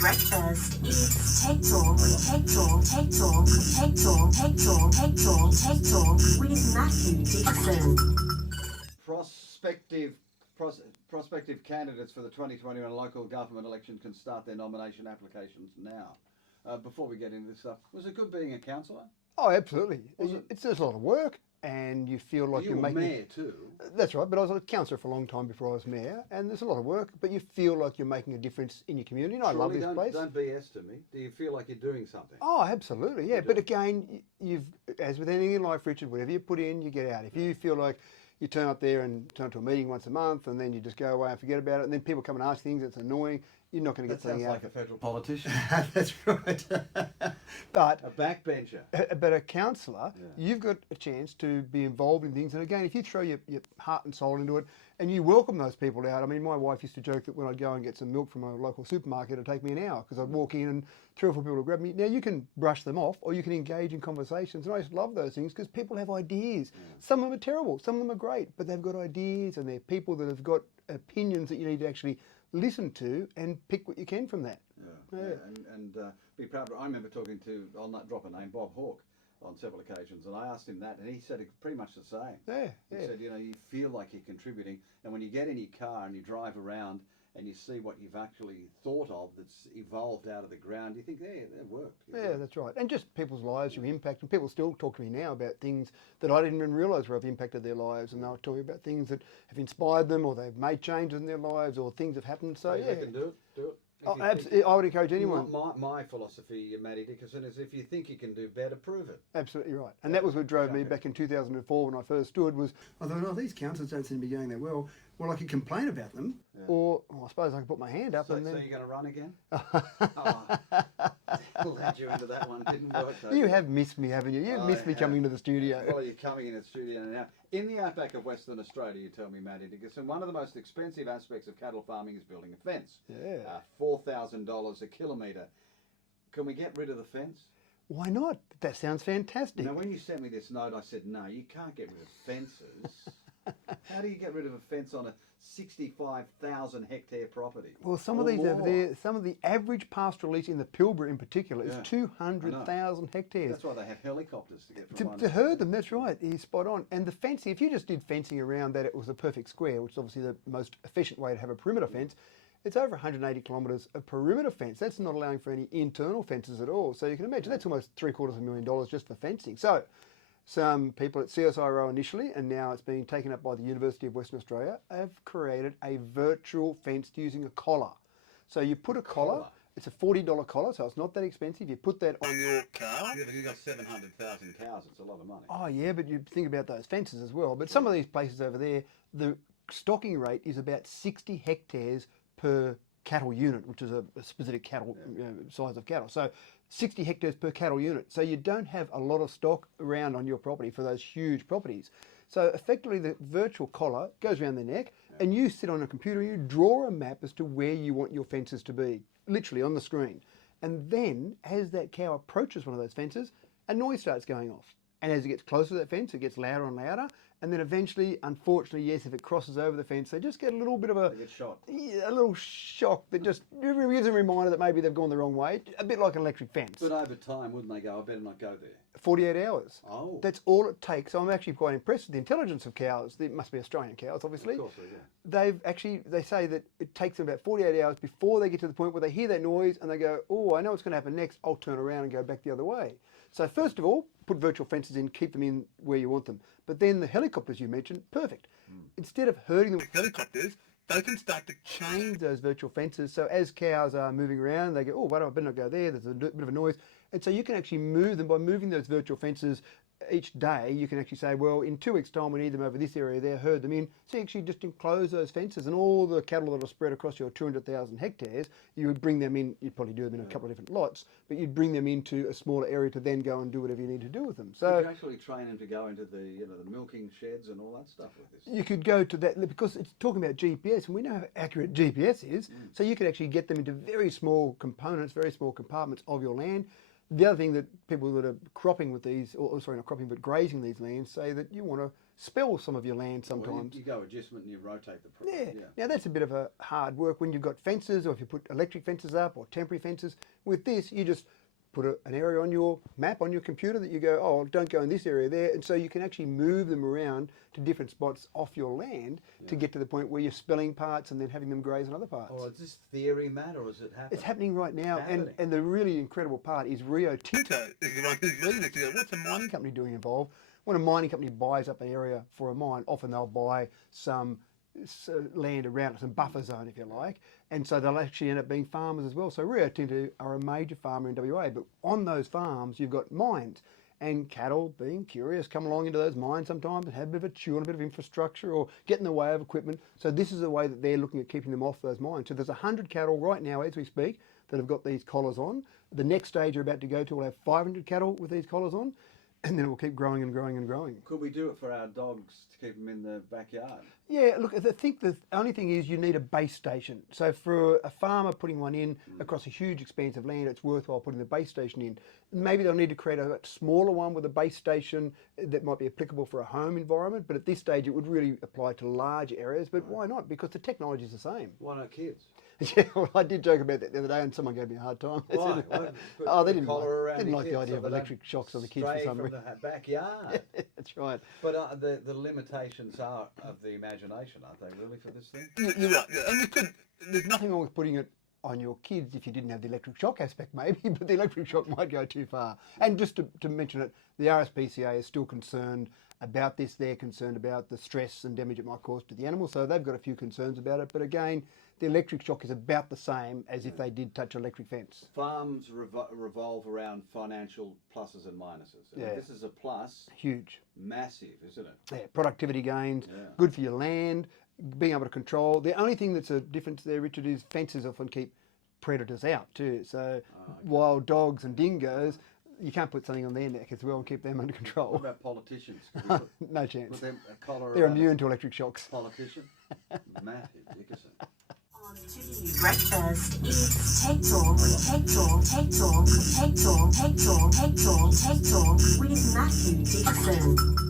Breakfast. It's Tech Talk, Tech Talk, Tech Talk, Tech Talk, Tech Talk, Tech Talk, Tech Talk with Mathew Dickerson. Prospective candidates for the 2021 local government election can start their nomination applications now. Before we get into this stuff, was it good being a councillor? Oh, absolutely. Was It's a lot of work, and you feel like you you're were making... mayor too. That's right, but I was a councillor for a long time before I was mayor, and there's a lot of work, but you feel like you're making a difference in your community, and I love this place. Don't BS to me. Do you feel like you're doing something? Oh, absolutely, yeah. But again, you've, as with anything in life, Richard, whatever you put in, you get out. If you feel like you turn up there and turn to a meeting once a month, and then you just go away and forget about it, and then people come and ask things, it's annoying, you're not going to get something out. That sounds like a federal politician. That's right. But a backbencher. But a councillor, you've got a chance to be involved in things. And again, if you throw your heart and soul into it and you welcome those people out. I mean, my wife used to joke that when I'd go and get some milk from a local supermarket, it'd take me an hour because I'd walk in and 3 or 4 people would grab me. Now, you can brush them off or you can engage in conversations. And I just love those things because people have ideas. Some of them are terrible, some of them are great, but they've got ideas and they're people that have got opinions that you need to actually listen to and pick what you can from that. And be proud. I remember talking to, I'll not drop a name, Bob Hawke, on several occasions, and I asked him that, and he said pretty much the same. He said, you know, you feel like you're contributing, and when you get in your car and you drive around and you see what you've actually thought of that's evolved out of the ground, you think, that worked. That's right. And just people's lives you've impacted. And people still talk to me now about things that I didn't even realise where I've impacted their lives, and they'll talk about things that have inspired them or they've made changes in their lives or things have happened. So, They can do it. Oh, absolutely. I would encourage anyone. My philosophy, Matty Dickerson, is if you think you can do better, prove it. Absolutely right. And that was what drove me back in 2004 when I first stood was, I thought, these councils don't seem to be going that well. Well, I could complain about them, or I suppose I could put my hand up and then... So you're going to run again? Led you into that one, didn't work though. You have missed me, haven't you? You've missed me coming into the studio. Well, you're coming into the studio now. In the outback of Western Australia, you tell me, Matty Dickerson, one of the most expensive aspects of cattle farming is building a fence. $4,000 a kilometre. Can we get rid of the fence? Why not? That sounds fantastic. Now, when you sent me this note, I said, no, you can't get rid of fences. How do you get rid of a fence on a 65,000 hectare property? Well, some of these over there, some of the average pastoral lease in the Pilbara in particular is 200,000 hectares. That's why they have helicopters to get from one to herd them. That's right. He's spot on. And the fencing, if you just did fencing around that, it was a perfect square, which is obviously the most efficient way to have a perimeter fence. It's over 180 kilometres of perimeter fence. That's not allowing for any internal fences at all. So you can imagine that's almost $750,000 just for fencing. So some people at CSIRO initially, and now it's being taken up by the University of Western Australia, have created a virtual fence using a collar. So you put a collar, it's a $40 collar, so it's not that expensive. You put that on your car. Yeah, but you've got 700,000 cows, it's a lot of money. Oh yeah, but you think about those fences as well. But some of these places over there, the stocking rate is about 60 hectares per cattle unit, which is a specific cattle size of cattle. So 60 hectares per cattle unit. So you don't have a lot of stock around on your property for those huge properties. So effectively the virtual collar goes around the neck and you sit on a computer and you draw a map as to where you want your fences to be, literally on the screen. And then as that cow approaches one of those fences, a noise starts going off. And as it gets closer to that fence, it gets louder and louder. And then eventually, unfortunately, yes, if it crosses over the fence, they just get a little bit of a little shock that just gives them a reminder that maybe they've gone the wrong way. A bit like an electric fence. But over time, wouldn't they go, I better not go there? 48 hours. Oh. That's all it takes. So I'm actually quite impressed with the intelligence of cows. They must be Australian cows, obviously. Of course, They say that it takes them about 48 hours before they get to the point where they hear that noise and they go, oh, I know what's going to happen next. I'll turn around and go back the other way. So first of all, put virtual fences in, keep them in where you want them. But then the helicopters you mentioned, perfect. Instead of herding them with helicopters, they can start to change those virtual fences. So as cows are moving around, they go, oh, wait, I better not go there. There's a bit of a noise. And so you can actually move them by moving those virtual fences each day. You can actually say, well, in 2 weeks' time, we need them over this area there, herd them in. So you actually just enclose those fences and all the cattle that are spread across your 200,000 hectares, you would bring them in, you'd probably do them in a couple of different lots, but you'd bring them into a smaller area to then go and do whatever you need to do with them. So you could actually train them to go into the the milking sheds and all that stuff with this. You could go to that, because it's talking about GPS, and we know how accurate GPS is, so you could actually get them into very small components, very small compartments of your land. The other thing that people that are cropping with these, or sorry, not cropping, but grazing these lands, say that you want to spell some of your land sometimes. Well, you go adjustment and you rotate the yeah. Now that's a bit of a hard work when you've got fences, or if you put electric fences up or temporary fences. With this, you just put an area on your map on your computer that you go, oh, don't go in this area there, and so you can actually move them around to different spots off your land to get to the point where you're spelling parts and then having them graze on other parts. Oh, is this theory, Matt, or is it happening? It's happening right now, and the really incredible part is Rio Tinto is the one who's leading it to go, what's a mining company doing involved? When a mining company buys up an area for a mine, often they'll buy some land around it, some buffer zone, if you like, and so they'll actually end up being farmers as well. So Rio Tinto are a major farmer in WA, but on those farms you've got mines, and cattle, being curious, come along into those mines sometimes and have a bit of a chew on a bit of infrastructure or get in the way of equipment. So this is the way that they're looking at keeping them off those mines. So there's 100 cattle right now as we speak that have got these collars on. The next stage you're about to go to will have 500 cattle with these collars on, and then it will keep growing and growing and growing. Could we do it for our dogs to keep them in the backyard? Yeah, look, I think the only thing is you need a base station. So for a farmer putting one in across a huge expanse of land, it's worthwhile putting the base station in. Maybe they'll need to create a smaller one with a base station that might be applicable for a home environment, but at this stage it would really apply to large areas. But why not? Because the technology is the same. Why not kids? Yeah, well, I did joke about that the other day, and someone gave me a hard time. Why? Oh, they didn't like the idea of electric shocks on the kids for some reason. From the backyard. That's right. But the limitations are of the imagination, aren't they, really, for this thing? You're right. And there's nothing wrong with putting it on your kids if you didn't have the electric shock aspect, maybe, but the electric shock might go too far. And just to mention it, the RSPCA is still concerned about this. They're concerned about the stress and damage it might cause to the animal, so they've got a few concerns about it. But again, the electric shock is about the same as if they did touch an electric fence. Farms revolve around financial pluses and minuses. Yeah. This is a plus. Huge. Massive, isn't it? Yeah, productivity gains, good for your land, being able to control. The only thing that's a difference there, Richard, is fences often keep predators out too. So wild dogs and dingoes, you can't put something on their neck as well and keep them under control. What about politicians? No chance. With them, a collar They're immune to electric shocks. Politician? Mathew Dickerson. On to you. Breakfast is Take Talk, Take Talk, Take Talk, Take Talk, Take Talk, Take Talk, Take Talk with Mathew Dickerson.